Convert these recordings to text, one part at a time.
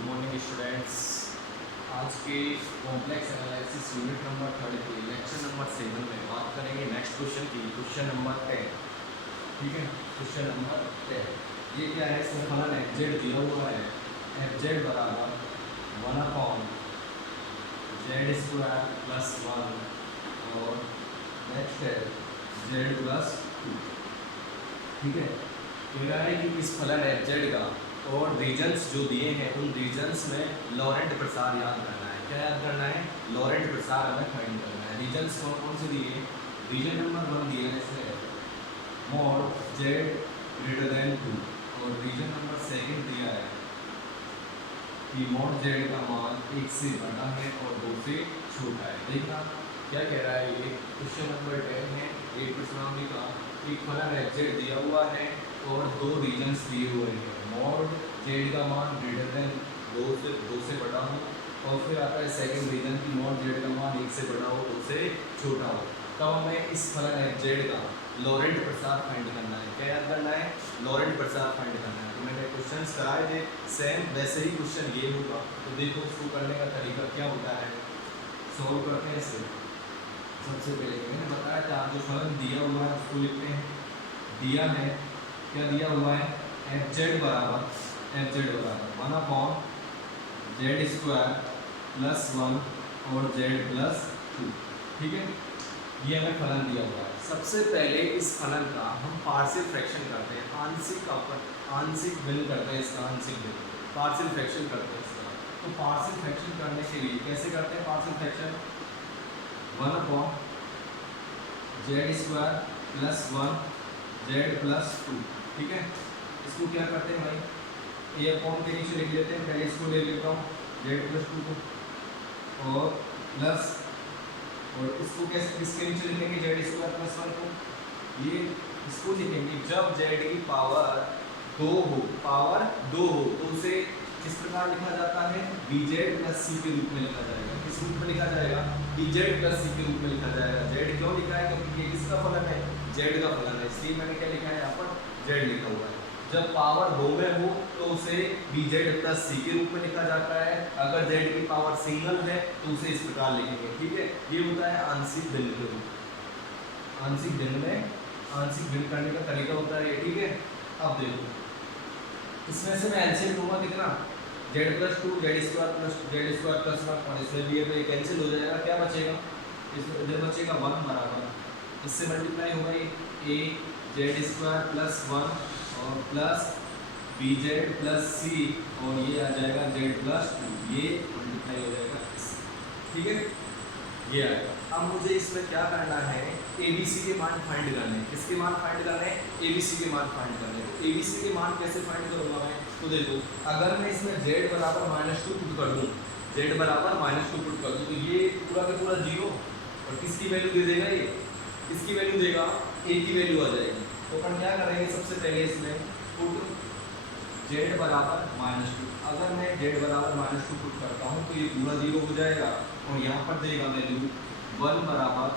Good morning students. आज के complex analysis unit number 3 के लेक्चर नंबर 7 में बात करेंगे नेक्स्ट क्वेश्चन की, क्वेश्चन नंबर 10। ठीक है, क्वेश्चन नंबर 10 ये क्या है, इसमें फलन एफ जेड दिया हुआ है। एफ जेड बराबर 1/z² प्लस 1 और नेक्स्ट है जेड प्लस 2। ठीक है, कह रहा है कि इस फलन एफ जेड का और रीजन्स जो दिए हैं उन रीजन्स में लॉरेंट प्रसार याद करना है। क्या याद करना है? लॉरेंट प्रसार हमें फाइंड करना है। रीजन्स कौन कौन से दिए? रीजन नंबर 1 दिया है इसमें mod z ग्रेटर देन 2 और रीजन नंबर 2 दिया है कि mod z का मान 1 से बड़ा है और 2 से छोटा है। देखना क्या कह रहा है, ये क्वेश्चन नंबर 10 है। एक प्रश्नावली का एक फलन एफ जेड दिया हुआ है और दो रीजन्स दिए हुए हैं। mod z का मान ग्रेटर देन 2 से बड़ा हो और फिर आता है सेकंड रीजन की mod z का मान 1 से बड़ा हो 2 से छोटा हो। तब हमें इस फलन एफ जेड का लॉरेंट प्रसार फाइंड करना है। क्या याद करना है? लॉरेंट प्रसार फाइंड करना है। तो मैंने क्वेश्चंस कराए थे सेम वैसे ही क्वेश्चन ये होगा। तो देखो इसको करने का तरीका क्या होता है, सॉल्व करते हैं इसे। सबसे पहले मैंने बताया था जो फलन दिया हुआ है उसको लिखते हैं। दिया है, क्या दिया हुआ है? एफ जेड बराबर 1/z² प्लस 1 और z प्लस 2। ठीक है, ये हमें फलन दिया हुआ है। सबसे पहले इस फलन का हम पार्शियल फ्रैक्शन करते हैं, आंशिक भिन्न करते हैं इसका, आंशिक भिन्न पार्शियल फ्रैक्शन करते हैं इसका। तो पार्शियल फ्रैक्शन करने के लिए कैसे करते हैं partial fraction? 1/z² plus 1 z plus 2। ठीक है, इसको क्या करते हैं भाई, ए अपॉन के नीचे लिख लेते हैं। पहले इसको ले लेता हूँ z प्लस 2 को और प्लस, और इसको कैसे किसके नीचे लिखेंगे? z² प्लस 1 को। ये इसको लिखेंगे जब z की पावर 2 हो तो उसे किस प्रकार लिखा जाता है? bz प्लस c के रूप में लिखा जाएगा। किस रूप में लिखा जाएगा? bz प्लस c के रूप में लिखा जाएगा। z क्यों लिखा है? क्योंकि ये किसका फलन है? z का फलन है, इसलिए मैंने क्या लिखा है यहाँ पर? z लिखा हुआ है। जब पावर 2 में हो तो उसे bz प्लस c के रूप में लिखा जाता है। अगर z की पावर सिंगल है तो उसे इस प्रकार लिखेंगे। ठीक है, ये होता है आंशिक भिन्न के रूप। आंशिक भिन्न में आंशिक भिन्न करने का तरीका होता है ये। ठीक है, अब देखो इसमें से मैं एलसीएम लूंगा कितना? z प्लस 2 z² प्लस 1 और इसमें भी ये कैंसिल हो जाएगा। क्या बचेगा? इसमें इधर बचेगा 1 बराबर, इससे मल्टीप्लाई होगा ये z² प्लस 1 और प्लस bz प्लस c और ये आ जाएगा z प्लस 2, ये मल्टीप्लाई हो जाएगा इससे। ठीक है, ये आएगा। अब मुझे इसमें क्या करना है? ABC के मान फाइंड करने हैं। किसके मान फाइंड करने हैं? ABC के मान फाइंड करने हैं। तो ABC के मान कैसे फाइंड करूंगा मैं? तो देखो अगर मैं इसमें z बराबर -2 पुट कर दूं, z बराबर -2 पुट कर दूं तो ये पूरा का पूरा 0 और किसकी वैल्यू दे देगा? ये किसकी वैल्यू देगा? a की वैल्यू आ जाएगी। तो अपन क्या करेंगे? सबसे पहले इसमें पुट z बराबर -2। अगर मैं z बराबर -2 पुट करता हूँ तो ये पूरा 0 हो जाएगा और यहाँ पर देगा वैल्यू 1 बराबर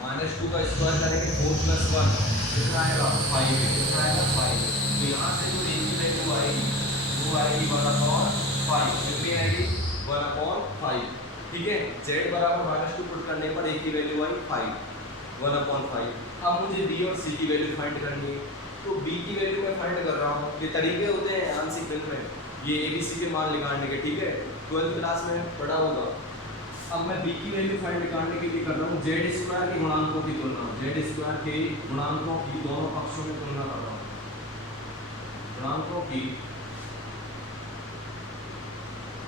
-2 का स्क्वायर करेंगे 4 प्लस 1 कितना आएगा? 5। कितना आएगा? 5। तो यहाँ से जो a की वैल्यू आएगी वो आएगी 1/5। कितनी आएगी? 1/5। ठीक है, z बराबर -2 पुट करने पर a की वैल्यू आई 5, 1/5। अब मुझे b और c की वैल्यू फाइंड करनी है। तो b की वैल्यू मैं फाइंड कर रहा हूँ। ये तरीके होते हैं आंशिक भिन्न में, ये ABC के मान निकालने के। ठीक है, 12th क्लास में पढ़ा होगा। अब मैं b की वैल्यू फाइंड निकालने के लिए कर रहा हूँ z² के गुणांकों की तुलना, z² के गुणांकों की दोनों पक्षों में तुलना कर रहा हूँ। गुणांकों की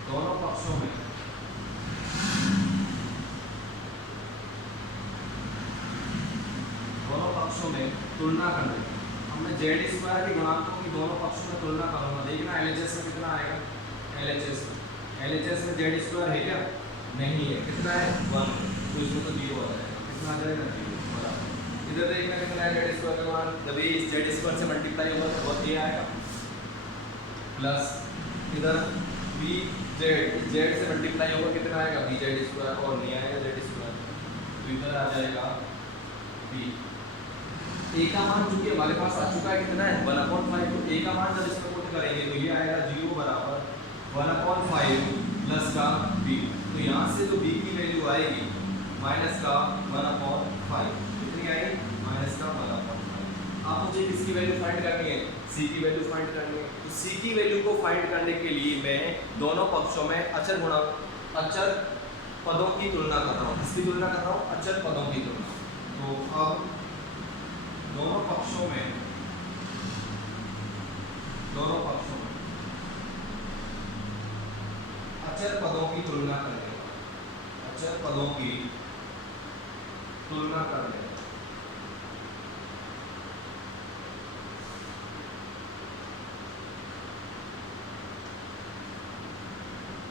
दोनों पक्षों में तुलना करने की। अब मैं z² के गुणांकों की दोनों पक्षों में तुलना करूंगा। देखना LHS में कितना आएगा? LHS में z² है क्या? नहीं है। कितना है? 1। तो इसमें तो 0 आ जाएगा। कितना आ जाएगा? 0 बराबर। इधर देखना कितना है z² का मान? जब ये z² से मल्टीप्लाई होगा तो बहुत ये आएगा प्लस, इधर bz से मल्टीप्लाई होगा कितना आएगा? bz² और नहीं आएगा z², तो इधर आ जाएगा b। a का मान चूंकि हमारे पास आ चुका है कितना है? 1/5। तो a का मान जब इसमें पुट करेंगे तो ये आएगा 0 बराबर 1/5 प्लस का b, तो यहाँ से जो b की वैल्यू आएगी माइनस का 1/5, कितनी आएगी माइनस का 1/5। आप मुझे किसकी वैल्यू फाइंड करनी है, c की वैल्यू फाइंड करनी है। तो c की वैल्यू को फाइंड करने के लिए मैं दोनों पक्षों में अचर पदों की तुलना कर रहा हूँ। किसकी तुलना कर रहा हूँ, अचर पदों की तुलना। तो अब दोनों पक्षों में अचर पदों की तुलना करने, अचर पदों की तुलना करने।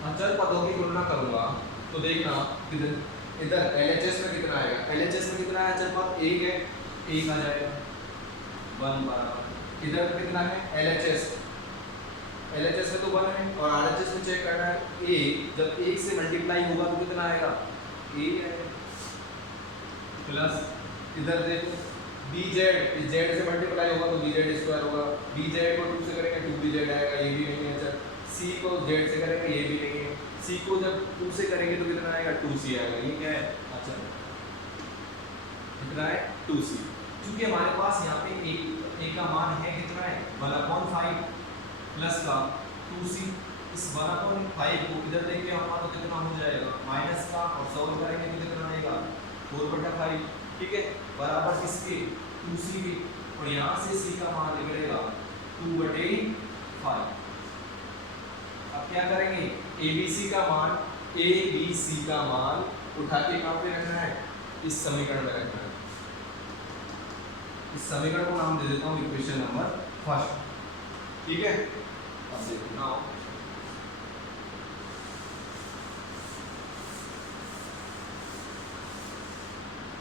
अचर पदों की तुलना करूंगा तो देखना इधर LHS में कितना आएगा, LHS में कितना है, अचर पद 1 है, 1 आ जाएगा 1 बराबर। इधर कितना है LHS में तो 1 है, और RHS में चेक करना है 1, जब 1 से मल्टीप्लाई होगा तो कितना आएगा 1 आएगा, प्लस इधर देखो BZ, Z से मल्टीप्लाई होगा तो BZ² होगा, BZ को 2 से करेंगे 2BZ आएगा, ये भी नहीं है अचर। C को Z से करेंगे, ये भी नहीं है। C को जब 2 से करेंगे तो कितना आएगा 2C आएगा, ये क्या है अचर, कितना है 2C। क्योंकि हमारे पास यहाँ पे एक का मान है कितना है 1/5 प्लस का 2C, इस 1/5 को इधर देख के हमारा तो कितना हो जाएगा माइनस का, और सॉल्व करेंगे तो कितना आएगा 4/5, ठीक है, बराबर किसके 2C के, और यहाँ से C का मान निकलेगा 2/5। अब क्या करेंगे, ABC का मान उठा के कहाँ पे रखना है, इस समीकरण में रखना है। इस समीकरण को नाम दे देता हूँ इक्वेशन नंबर 1, ठीक है। अब देखो नाउ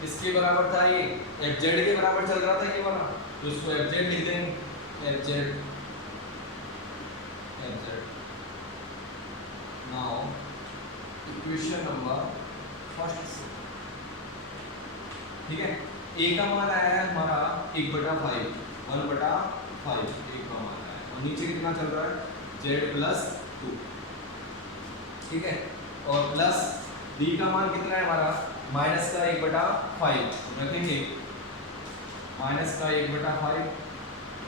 इसके बराबर था ये, FZ के बराबर चल रहा था ये वाला, तो इसको FZ लिख देंगे, FZ नाउ इक्वेशन नंबर 1, ठीक है। A का मान आया है हमारा 1/5, 1/5 A का मान आया है, और नीचे कितना चल रहा है Z+2, ठीक है, और प्लस D का मान कितना है हमारा माइनस का 1/5 रखेंगे, माइनस का 1/5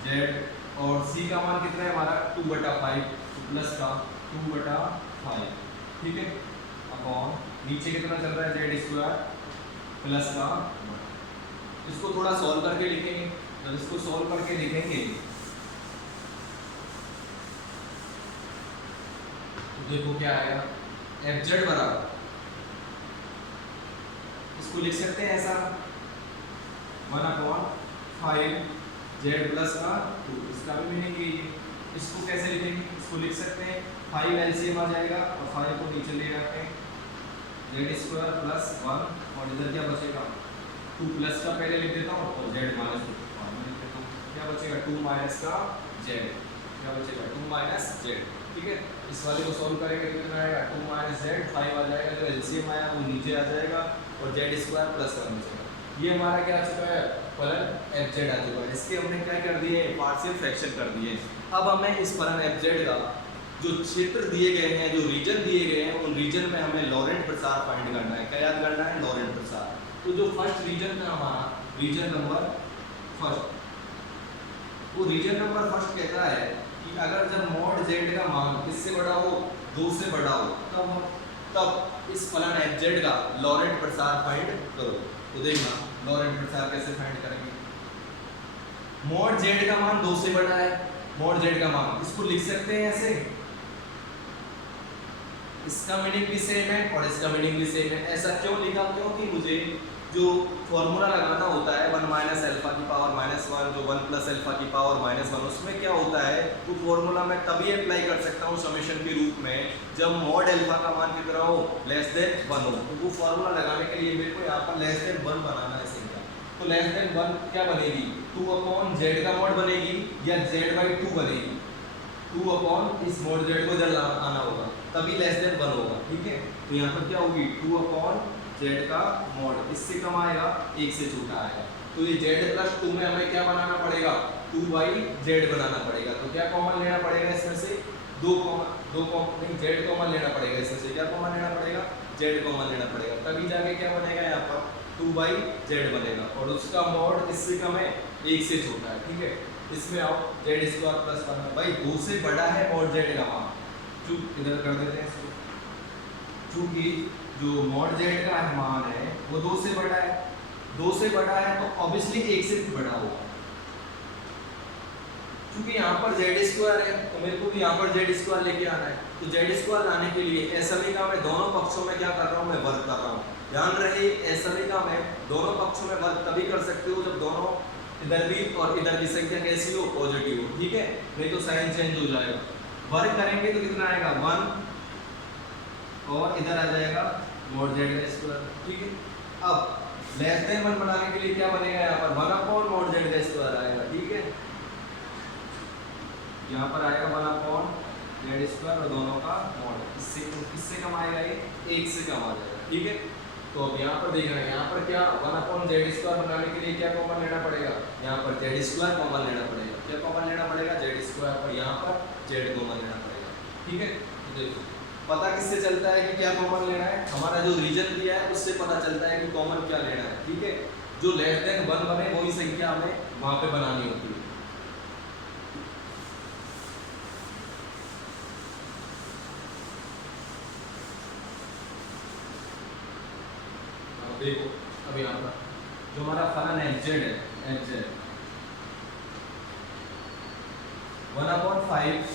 Z, और C का मान कितना है हमारा 2/5, तो प्लस का 2/5, ठीक है, अपॉन नीचे कितना चल रहा है Z² प्लस का, इसको थोड़ा सॉल्व करके लिखेंगे। जब इसको सॉल्व करके लिखेंगे तो देखो क्या आएगा, FZ बराबर, इसको लिख सकते हैं ऐसा 1/5 Z+2, इसका भी मीनिंग यही है। इसको कैसे लिखेंगे, इसको लिख सकते हैं 5 LCM आ जाएगा, और 5 को नीचे ले आते हैं Z² + 1, और इधर क्या बचेगा 2 प्लस का पहले लिख देता हूँ, और Z - 2 बाद में लिख देता हूँ, क्या बचेगा 2 माइनस का Z, क्या बचेगा 2 - Z, ठीक है। इस वाले को सॉल्व करेंगे तो कितना आएगा 2 - Z, 5 आ जाएगा, जो LCM आया वो नीचे आ जाएगा, और Z² + 1 बचेगा। ये हमारा क्या आ चुका है फलन FZ आ चुका है। इसके हमने क्या कर दिए, पार्शियल फ्रैक्शन कर दिए। अब हमें इस फलन FZ का जो क्षेत्र दिए गए हैं, जो रीजन दिए गए हैं, उन रीजन में हमें लॉरेंट प्रसार फाइंड करना है। क्या याद करना है, लॉरेंट प्रसार। तो जो फर्स्ट रीजन था हमारा, रीजन नंबर 1, वो रीजन नंबर 1 कहता है कि अगर जब mod Z का मान किससे बड़ा हो, 2 से बड़ा हो, तब इस फलन FZ का लॉरेंट प्रसार फाइंड करो। तो देखना लॉरेंट प्रसार कैसे फाइंड करेंगे। mod Z का मान 2 से बड़ा है, mod Z का मान, इसको लिख सकते हैं ऐसे, इसका मीनिंग भी सेम है और इसका मीनिंग भी सेम है। ऐसा क्यों लिखा, क्योंकि मुझे जो फॉर्मूला लगाना होता है 1 - अल्फा की पावर -1, जो 1 + अल्फा की पावर -1, उसमें क्या होता है, वो फॉर्मूला मैं तभी अप्लाई कर सकता हूँ समेशन के रूप में जब mod अल्फा का मान कितना हो, <1 हो। तो वो फॉर्मूला लगाने के लिए मेरे को यहाँ पर <1 बनाना है सीधा। तो <1 क्या बनेगी, 2/Z का mod बनेगी, या Z/2 बनेगी। 2 इस mod Z को जब आना होगा तभी <1 होगा, ठीक है। तो यहाँ पर क्या होगी 2/Z का mod, इससे कम आएगा, 1 से छोटा आएगा। तो ये Z+2 में हमें क्या बनाना पड़ेगा, 2/Z बनाना पड़ेगा। तो क्या कॉमन लेना पड़ेगा इसमें से, दो कॉमन नहीं, जेड कॉमन लेना पड़ेगा, इसमें से क्या कॉमन लेना पड़ेगा, जेड कॉमन लेना पड़ेगा, तभी जाके क्या बनेगा यहाँ पर 2/z बनेगा, और उसका मॉड किससे कम है, 1 से छोटा है, ठीक है। इसमें आओ z² प्लस 1, भाई 2 से बड़ा है मॉड z का मान, चूक इधर कर देते हैं इसको, चूंकि जो मॉड z का मान है वो 2 से बड़ा है, 2 से बड़ा है तो ऑब्वियसली 1 से भी बड़ा होगा, क्योंकि यहाँ पर z² है तो मेरे को भी यहाँ पर z² लेके आना है, तो z² लाने के लिए ऐसा नहीं का मैं दोनों पक्षों में क्या कर रहा हूँ, मैं वर्ग कर रहा हूँ। ध्यान रहे ऐसा नहीं का मैं दोनों पक्षों में वर्ग तभी कर सकते हो जब दोनों इधर भी और इधर की संख्या कैसी हो, पॉजिटिव हो, ठीक है, नहीं तो साइन चेंज हो जाएगा। वर्ग करेंगे तो कितना आएगा 1 और इधर आ जाएगा mod z², ठीक है। अब लेस देन 1 बनाने के लिए क्या बनेगा, यहाँ पर 1/mod z² आएगा, ठीक है, यहाँ पर आएगा 1/z² और दोनों का मॉड, इससे कम आएगा, ये 1 से कम आ जाएगा, ठीक है। तो अब यहाँ पर देखना है, यहाँ पर क्या 1/z² बनाने के लिए क्या कॉमन लेना पड़ेगा, यहाँ पर z² कॉमन लेना पड़ेगा, क्या कॉमन लेना पड़ेगा, z², और यहाँ पर z कॉमन लेना पड़ेगा, ठीक है। तो देखो पता किससे चलता है कि क्या कॉमन लेना है, हमारा जो रीजन दिया है उससे पता चलता है कि कॉमन क्या लेना है, ठीक है। जो लेस देन 1 बने वही संख्या हमें वहां पे बनानी होती है। देखो अब यहाँ पर जो हमारा फलन fz है, fz 1/5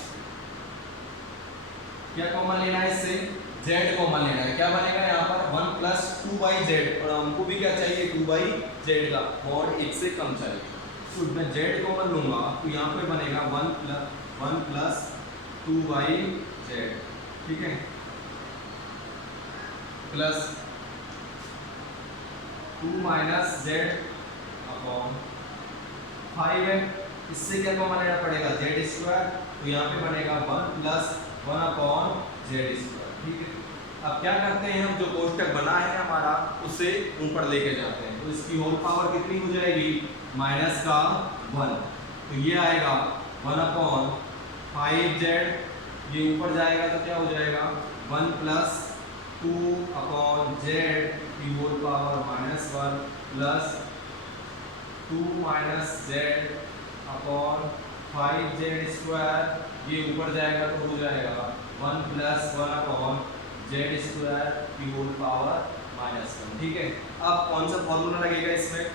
क्या कॉमन लेना है, इससे z कॉमन लेना है, क्या बनेगा यहाँ पर 1 + 2/z, और हमको भी क्या चाहिए 2/z का मॉड 1 से कम चाहिए, तो मैं z कॉमन लूंगा तो यहाँ पे बनेगा 1 + 2/z, ठीक है, प्लस 2 - z/5 है, इससे क्या कॉमन लेना पड़ेगा z², तो यहाँ पे बनेगा 1 + 1/z², ठीक है। अब क्या करते हैं, हम जो कोष्टक बना है हमारा उसे ऊपर लेके जाते हैं, तो इसकी होल पावर कितनी हो जाएगी, -1, तो ये आएगा 1/5z, ये ऊपर जाएगा तो क्या हो जाएगा 1 + 2/z की होल पावर -1 प्लस 2 - z/5z², ये ऊपर जाएगा तो हो जाएगा 1 + 1/z² की होल पावर -1, ठीक है। अब कौन सा फॉर्मूला लगेगा इसमें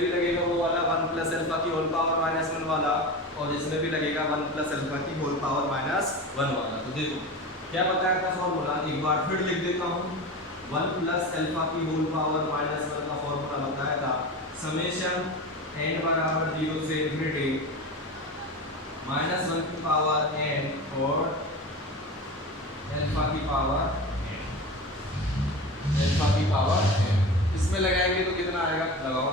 भी लगेगा वो वाला 1 + अल्फा की होल पावर -1 वाला, और इसमें भी लगेगा 1 + अल्फा की होल पावर -1 वाला। तो देखो क्या बताया था फॉर्मूला, एक बार फिर लिख देता हूँ, 1 + अल्फा की होल पावर -1 का फॉर्मूला बताया था, समेशन n = 0 से इन्फिनिटी -1 की पावर n और अल्फा की पावर n, इसमें लगाएंगे तो कितना आएगा, लगाओ,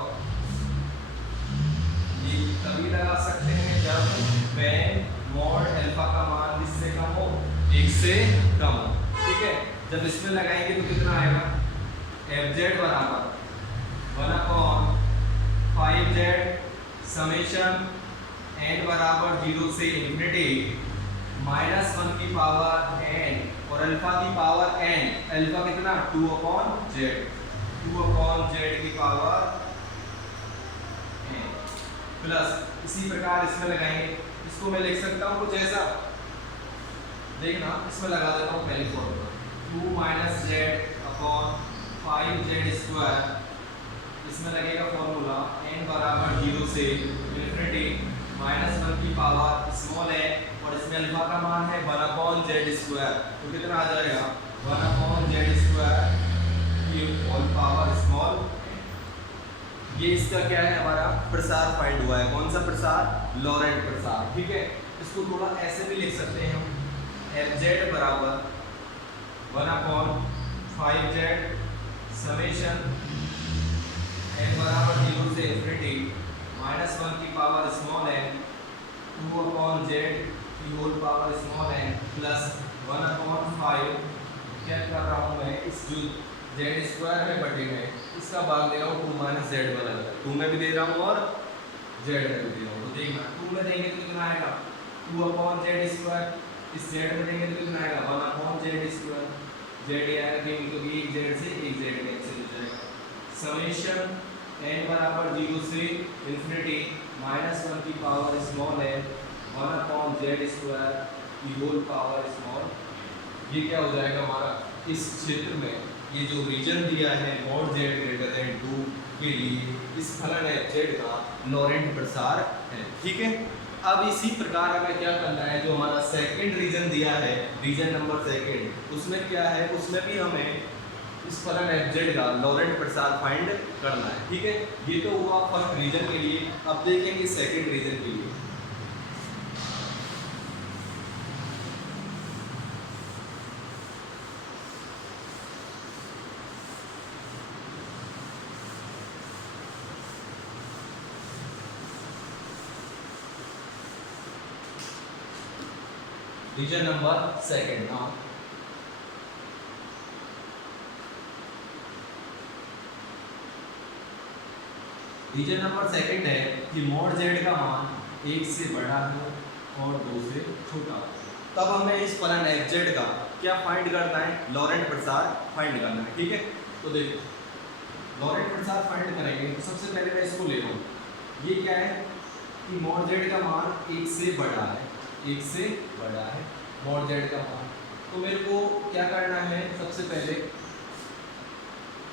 ये तभी लगा सकते हैं जब पेन मॉड अल्फा का मान किससे कम हो, 1 से कम हो, ठीक है। जब इसमें लगाएंगे तो कितना आएगा, fz बराबर 1/5z समेशन n = 0 से इन्फिनिटी -1 की पावर n और अल्फा की पावर n, अल्फा कितना 2/z की पावर n, प्लस इसी प्रकार इसमें लगाएंगे, इसको मैं लिख सकता हूँ कुछ ऐसा, देखना इसमें लगा देता हूँ पहले फॉर्मूला 2 - z/5z², इसमें लगेगा फॉर्मूला n = 0 से इन्फिनिटी -1 की पावर स्मॉल है, और इसमें अल्फा का मान है 1/z², तो कितना आ जाएगा 1/z² की होल पावर स्मॉल, ये इसका क्या है, हमारा प्रसार फाइंड हुआ है, कौन सा प्रसार, लॉरेंट प्रसार, ठीक है। इसको थोड़ा ऐसे भी लिख सकते हैं हम, fz बराबर 1/5z समेशन n = 0 से इन्फिनिटी -1 की पावर स्मॉल n 2/z की whole power small n plus 1/5, क्या कर रहा हूँ मैं, इस जो z² है बटे में इसका भाग दे रहा हूँ 2 - z बना, 2 में भी दे रहा हूँ और z में भी दे रहा हूँ, तो देखना 2 में देंगे तो कितना आएगा 2/z², इस जेड में देंगे तो कितना आएगा 1/z²। जेड आएगा क्योंकि एक जेड से एक जेड कैंसिल हो जाएगा। समेशन n बराबर 0 से इंफिनिटी -1 की पावर स्मॉल n 1/z² की होल पावर स्मॉल। ये क्या हो जाएगा हमारा इस क्षेत्र में ये जो रीजन दिया है mod z ग्रेटर देन 2 के लिए इस फलन z का लॉरेंट प्रसार है। ठीक है, अब इसी प्रकार हमें क्या करना है, जो हमारा सेकंड रीजन दिया है, रीजन नंबर सेकंड, उसमें क्या है, उसमें भी हमें इस फलन z का लॉरेंट प्रसार फाइंड करना है। ठीक है, ये तो हुआ फर्स्ट रीजन के लिए। अब देखेंगे सेकंड रीजन के लिए। Reason number second now reason number second है कि mod z का मान 1 से बड़ा है और 2 से छोटा है। तब हमें इस फलन fz का क्या फाइंड करना है, लॉरेंट प्रसार फाइंड करना है। ठीक है, तो देखो लॉरेंट प्रसार फाइंड करेंगे तो सबसे पहले मैं इसको ले लूँ। ये क्या है कि mod z का मान 1 से बड़ा है, 1 से बड़ा है mod z का मान। तो मेरे को क्या करना है, सबसे पहले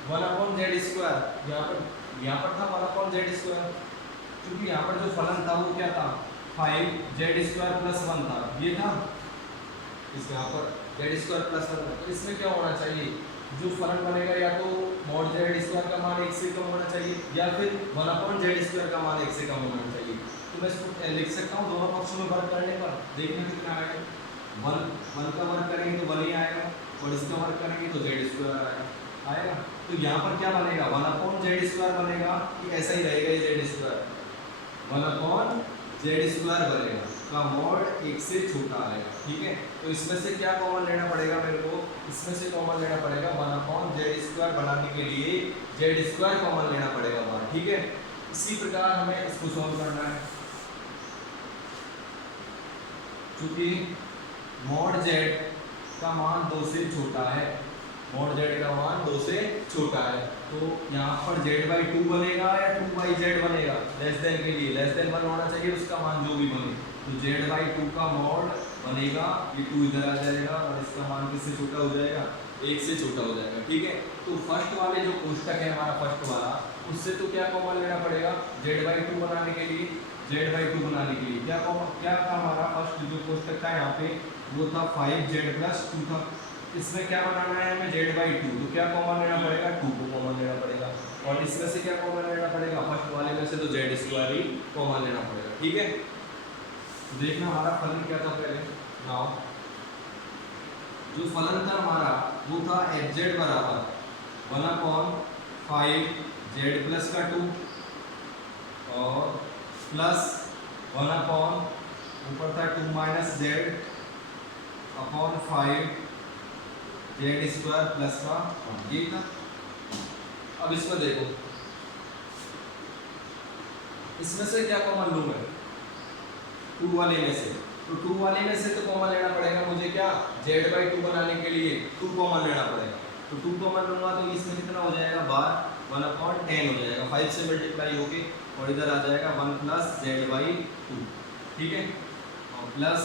1/z², यहाँ पर था 1/z², क्योंकि यहाँ पर जो फलन था वो क्या था 5z² + 1 था, ये था इस यहाँ पर z² + 1 था। तो इसमें क्या होना चाहिए, जो फलन बनेगा या तो mod z² का मान 1 से कम होना चाहिए या फिर 1/z² का मान 1 से कम होना चाहिए। तो मैं इसको लिख सकता हूँ दोनों पक्षों में वर्ग करने पर, देखना कितना आएगा। 1 का वर्ग करेंगे तो 1 ही आएगा और इसका वर्ग करेंगे तो z² आएगा। तो यहाँ पर क्या बनेगा 1/z² बनेगा कि ऐसा ही रहेगा ये z², 1/z² बनेगा का mod 1 से छोटा आएगा। ठीक है, तो इसमें से क्या कॉमन लेना पड़ेगा मेरे को, इसमें से कॉमन लेना पड़ेगा 1/z² बनाने के लिए z² कॉमन लेना पड़ेगा बाहर। ठीक है, इसी प्रकार हमें इसको सॉल्व करना है। चूंकि mod z का मान 2 से छोटा है, mod z का मान 2 से छोटा है, तो यहाँ पर z/2 बनेगा या 2/z बनेगा, लेस देन के लिए लेस देन 1 होना चाहिए उसका मान जो भी बने। तो z/2 का mod बनेगा, ये 2 इधर आ जाएगा और इसका मान किससे छोटा हो जाएगा, 1 से छोटा हो जाएगा। ठीक है, तो फर्स्ट वाले जो कोष्टक है हमारा फर्स्ट वाला, उससे तो क्या कॉमन लेना पड़ेगा z/2 बनाने के लिए, z/2 बनाने के लिए क्या था हमारा फर्स्ट जो कोष्टक था यहाँ पे, वो था 5z + 2 था। इसमें क्या बनाना है हमें z/2, तो क्या कॉमन लेना पड़ेगा, 2 को कॉमन लेना पड़ेगा। और इसमें से क्या कॉमन लेना पड़ेगा, फर्स्ट वाले में से तो z² ही कॉमन लेना पड़ेगा। ठीक है, तो देखना हमारा फलन क्या था पहले। नाउ जो फलन था हमारा वो था fz बराबर 1/5z + 2 और प्लस 1/ ऊपर था 2 - z/5 z² + का ये था। अब इसमें देखो, इसमें से क्या कॉमन लूँ मैं, 2 वाले में से, तो 2 वाले में से तो कॉमन लेना पड़ेगा मुझे, क्या z/2 बनाने के लिए 2 कॉमन लेना पड़ेगा। तो 2 कॉमन लूँगा तो इसमें कितना हो जाएगा, बार 1/10 हो जाएगा, 5 से मल्टीप्लाई होके और इधर आ जाएगा 1 + z/2। ठीक है, और प्लस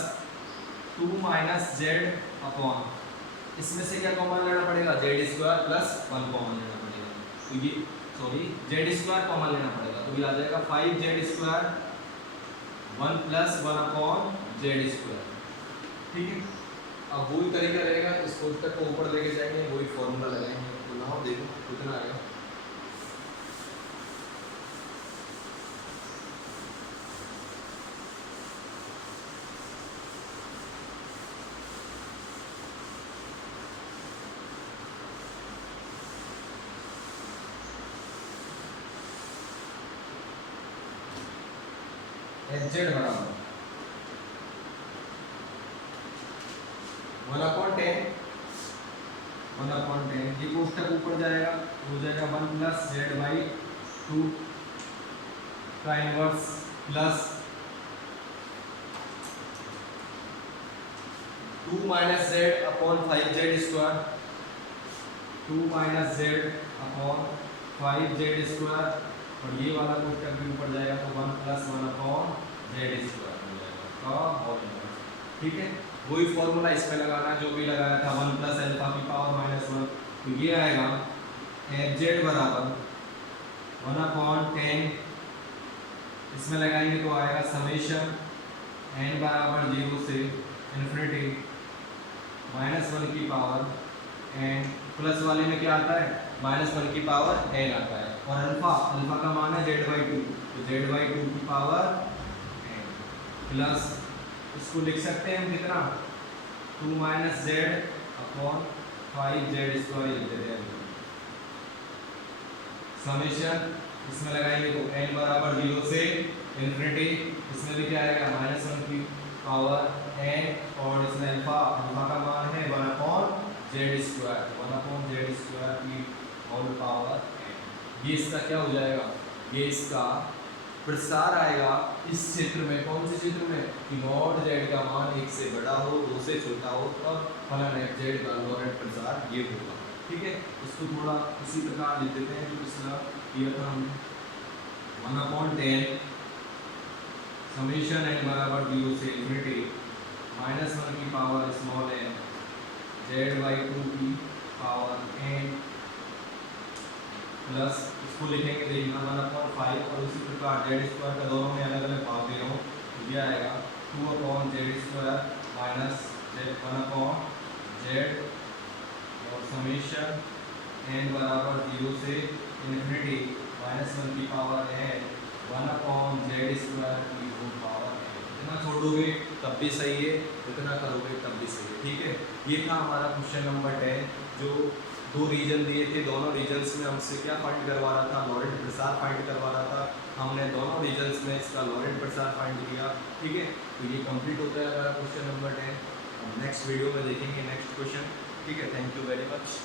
2 - z/, इसमें से क्या कॉमन लेना पड़ेगा, z² + 1 कॉमन लेना पड़ेगा। तो ये z² कॉमन लेना पड़ेगा, तो ये आ जाएगा 5z² 1 + 1/z²। ठीक है, अब वही तरीका रहेगा, इस कोष्टक को ऊपर लेके जाएंगे, वही फॉर्मूला लगाएंगे। तो नाउ देखो कितना आएगा, fz बराबर 1/10 ये कोष्टक ऊपर जाएगा, हो जाएगा 1 + z/2 का inverse plus 2 minus Z upon 5z square, 2 minus Z upon 5z square, और ये वाला कुछ टर्म भी ऊपर जाएगा तो 1 प्लस 1 अपॉन जेड स्क्वायर हो जाएगा का होल इनवर्स। ठीक है, वही फॉर्मूला इस पे लगाना जो भी लगाया था 1 प्लस अल्फा की पावर माइनस 1, तो ये आएगा एफ जेड बराबर 1 अपॉन 10, इसमें लगाएंगे तो आएगा समेशन एन बराबर 0 से इन्फिनिटी माइनस 1 की पावर एन, प्लस वाले में क्या आता है माइनस 1 की पावर एन आता है, और अल्फा अल्फा का मान है z/2, तो z/2 की पावर एन प्लस इसको लिख सकते हैं हम कितना 2 minus Z upon 5z square लिख देते हैं समेशन, इसमें लगाएंगे तो n बराबर 0 से इन्फिनिटी, इसमें भी क्या आएगा माइनस 1 की पावर n, और इसमें अल्फा अल्फा का मान है 1 upon Z square, 1 upon Z square की होल पावर n। ये इसका क्या हो जाएगा, ये इसका प्रसार आएगा इस क्षेत्र में, कौन से क्षेत्र में कि नॉट जेड का मान 1 से बड़ा हो 2 से छोटा हो तब फलन एफ जेड का लॉरेंट प्रसार ये होगा। ठीक है, इसको थोड़ा इसी प्रकार लिख देते हैं जो पिछला किया था हमने 1 अपॉन 10 समेशन एन बराबर 0 से इन्फिनिटी माइनस 1 की पावर स्मॉल एन z/2 की पावर n प्लस इसको लिखेंगे देखना 1 अपॉन 5, और उसी प्रकार जेड स्क्वायर का दोनों में अलग अलग भाग दे रहा हूँ तो ये आएगा 2 upon Z square minus 1 upon Z, और समेशन n बराबर 0 से इन्फिनिटी माइनस 1 की power n 1 upon Z square की होल पावर n। इतना छोड़ोगे तब भी सही है, इतना करोगे तब भी सही है। ठीक है, ये था हमारा क्वेश्चन नंबर 10 जो 2 रीजन दिए थे, दोनों रीजन्स में हमसे क्या फाइंड करवा रहा था लॉरेंट प्रसार फाइंड करवा रहा था, हमने दोनों रीजन्स में इसका लॉरेंट प्रसार फाइंड किया। ठीक है, तो ये कंप्लीट होता है हमारा क्वेश्चन नंबर 10। हम नेक्स्ट वीडियो में देखेंगे नेक्स्ट क्वेश्चन। ठीक है, थैंक यू वेरी मच।